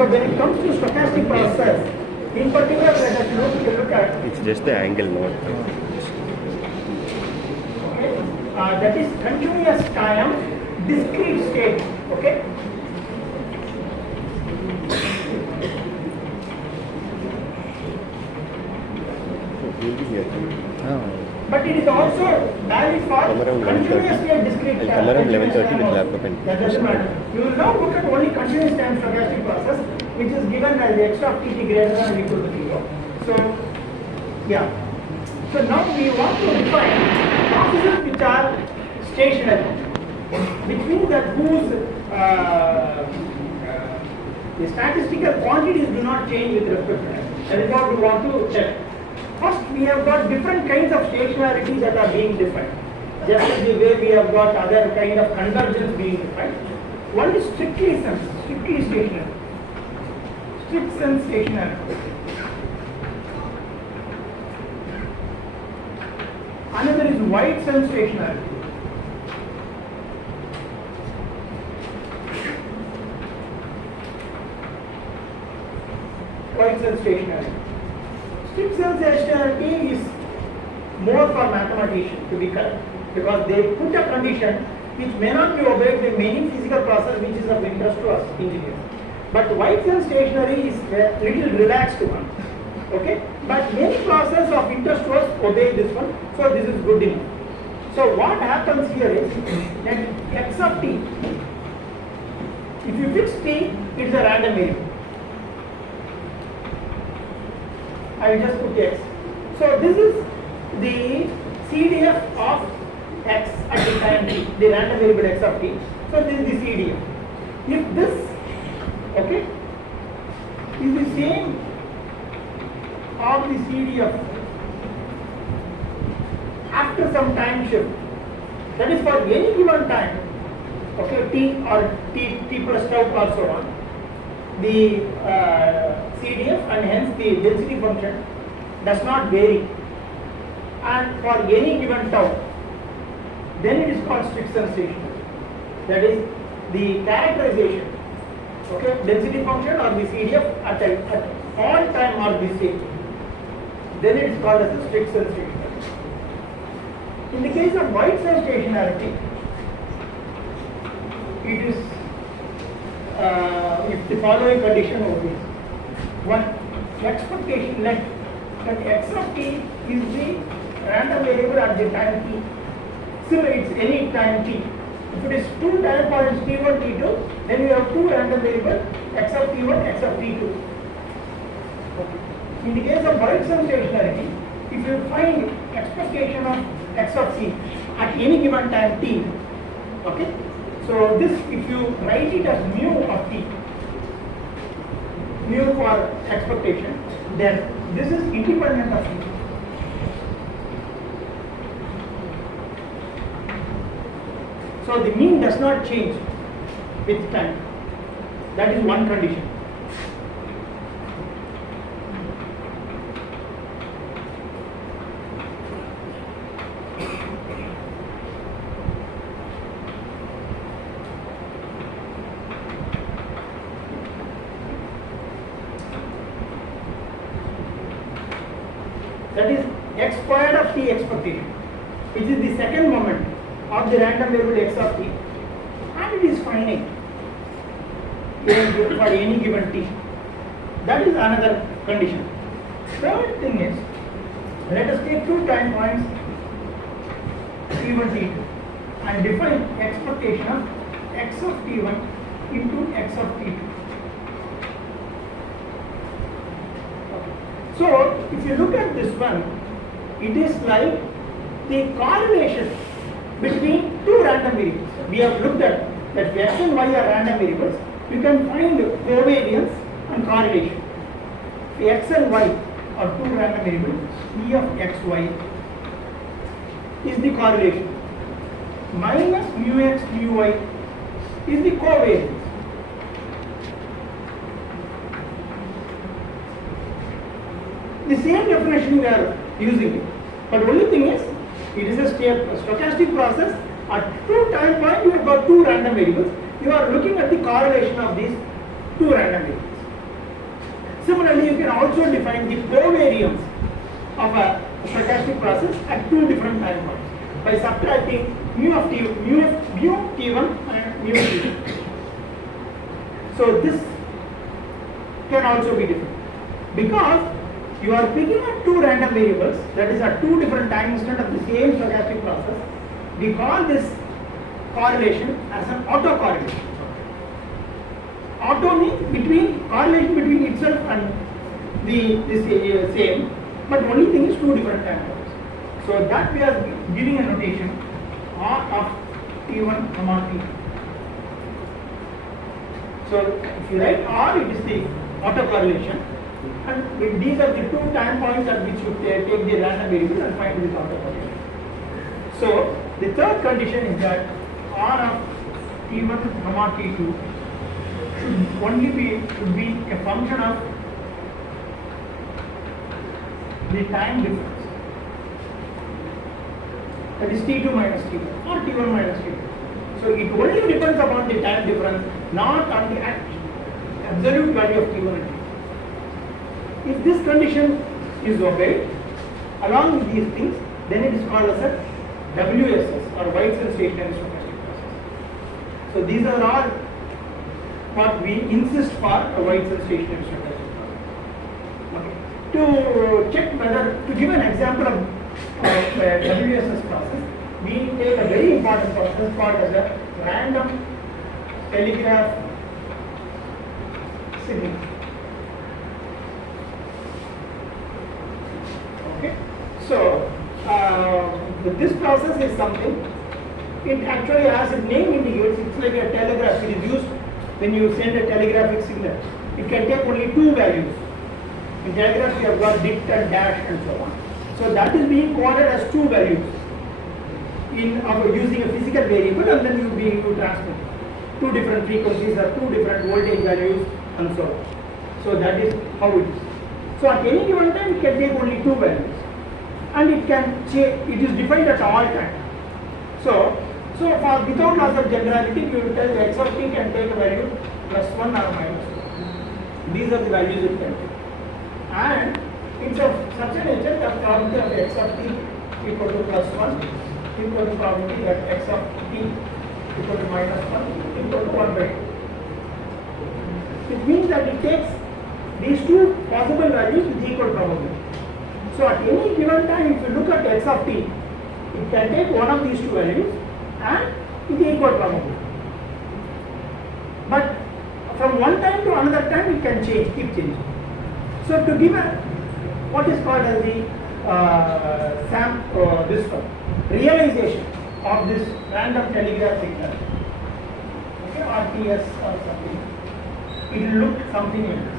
So when it comes to stochastic process, in particular, let us look at. It's just the angle, not. Okay, that is continuous time, discrete state. Okay. But it is also valid for continuously and discrete time. I'll come around 11:30 with laptop and. That doesn't matter. You will now look at only continuous time stochastic process, which is given as x of t greater than or equal to 0. So, yeah. So now we want to define processes which are stationary, which means that whose the statistical quantities do not change with respect to time. That is what we want to check. First, we have got different kinds of stationarity that are being defined. Just as the way we have got other kind of convergence being defined. One is strictly stationary. Strict sense stationarity. Another is wide sense stationarity. Wide sense stationarity. Strict sense stationarity is more for mathematicians to be correct, because they put a condition which may not be obeyed by many physical process which is of interest to us engineers. But wide sense stationary is a little relaxed one. Okay? But many processes of interest to us obey this one, so this is good enough. So what happens here is that x of t, if you fix t, it is a random variable. I will just put x. So this is the CDF of x at the time t, the random variable x of t. So this is the CDF. If this, okay, is the same of the CDF after some time shift, that is for any given time, okay, t or t plus tau or so on, the CDF and hence the density function does not vary, and for any given tau, then it is called strict sense stationary. That is the characterization, okay, density function or the CDF at all time or the same, then it is called as a strict sense stationary. In the case of wide sense stationarity, it is if the following condition obeys. One, expectation that x of t is the random variable at the time t. So it's any time t. If it is two time points t1, t2, then we have two random variables, x of t1, x of t2. Okay. In the case of wide sense stationarity, if you find expectation of x of t at any given time t, okay, so this, if you write it as mu of t, mu for expectation, then this is independent of t. So the mean does not change with time. That is one condition. That is x squared of t expectation, which is the second moment of the random variable x of t, and it is finite for any given t. That is another condition. Third thing is, let us take two time points t1, t2 and define expectation of x of t1 into x of t2. So, if you look at this one, it is like the correlation between two random variables. We have looked at that x and y are random variables. You can find covariance and correlation. The x and y are two random variables. E of x, y is the correlation. Minus mu x, mu y is the covariance. The same definition we are using it, but only thing is, it is a stochastic process. At two time points, you have got two random variables. You are looking at the correlation of these two random variables. Similarly, you can also define the covariance of a stochastic process at two different time points by subtracting mu of t1 and mu of t2. So this can also be different because you are picking up two random variables, that is at two different time instants of the same stochastic process. We call this correlation as an autocorrelation. Auto means correlation between itself and the same, but only thing is two different time points. So that we are giving a notation R of T1 comma T2. So if you write R, it is the autocorrelation, and these are the two time points at which you take the random variable and find this autocorrelation. So the third condition is that R of T1 comma T2 should be a function of the time difference. That is T2 minus T1 or T1 minus T2. So it only depends upon the time difference, not on the absolute value of T1 and T2. If this condition is obeyed along with these things, then it is called as a WSS or Whiteson stationary stochastic process. So these are all what we insist for a Whiteson stationary stochastic process. Okay. To check whether, to give an example of WSS process, we take a very important process called as a random telegraph signal. Okay. So this process is something, it actually has its name indicates, it's like a telegraph. It is used when you send a telegraphic signal. It can take only two values. In telegraphs you have got dit and dash and so on. So that is being coded as two values in using a physical variable, and then you transmit two different frequencies or two different voltage values and so on. So that is how it is. So at any given time it can take only two values, and it can change. It is defined at all times. So for without loss of generality, you will tell x of t can take a value plus 1 or minus 1. These are the values it can take. And it's of such a nature that probability of x of t equal to plus 1 equal to probability that x of t equal to minus 1 equal to 1 by 2. It means that it takes these two possible values with equal probability. So at any given time, if you look at x of t, it can take one of these two values and with equal probability. But from one time to another time, it can change, keep changing. So to give a what is called as the realization of this random telegraph signal, okay, RTS or something, it will look something like this.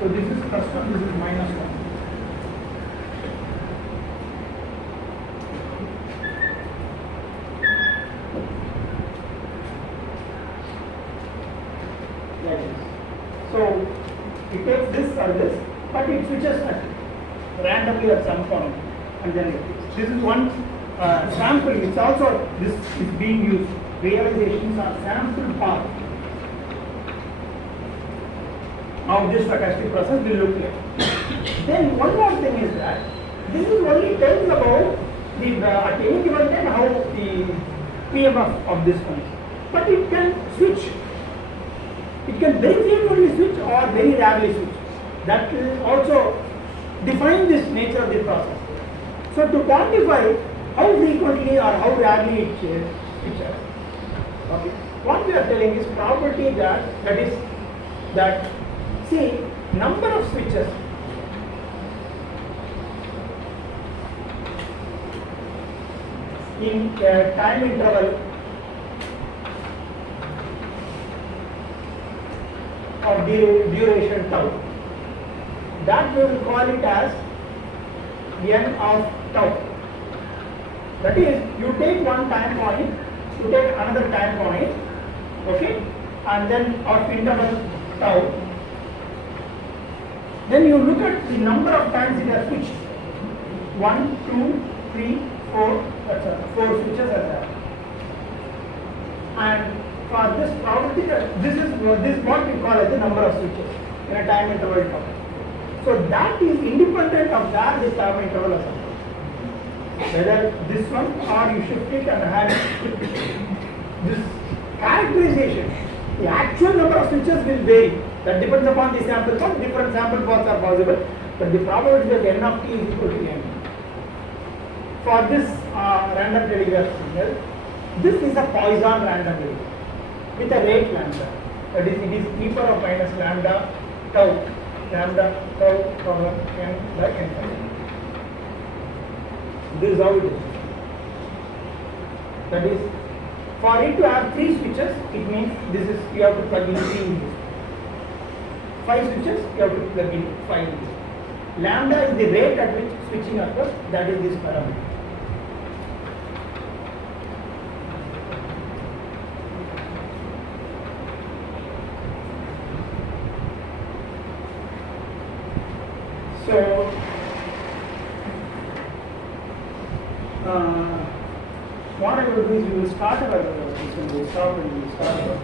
So this is plus 1, this is minus 1. So it takes this or this, but it switches randomly at some point, and then this is one sample. It's also this is being used. Realizations are sample part of this stochastic process will look like. Then one more thing is that this is only tells about the at any given time how the PMF of this comes, but it can switch. It can very frequently switch or very rarely switch. That will also define this nature of the process. So to quantify how frequently or how rarely it switches, okay, what we are telling is probability that see number of switches in a time interval of duration tau, that we will call it as n of tau. That is, you take one time point, you take another time point, okay, and then of interval tau. Then you look at the number of times it has switched. 1, 2, 3, 4, etc. 4 switches are there. And for this probability, this is what we call as the number of switches in a time interval term. So that is independent of that this time interval or something. Whether this one or you shift it and have this characterization, the actual number of switches will vary. That depends upon the sample path. Different sample paths are possible, but the probability that n of t is equal to n. For this random telegraph signal, this is a Poisson random variable with a rate lambda. That is, it is e power of minus lambda tau problem n by n. This is how it is. That is, for it to have 3 switches, it means this is you have to plug in 3 inches. 5 switches, you have to plug in 5 inches. Lambda is the rate at which switching occurs. That is this parameter. So, what I will do is we will start our this one. We will stop and we will start our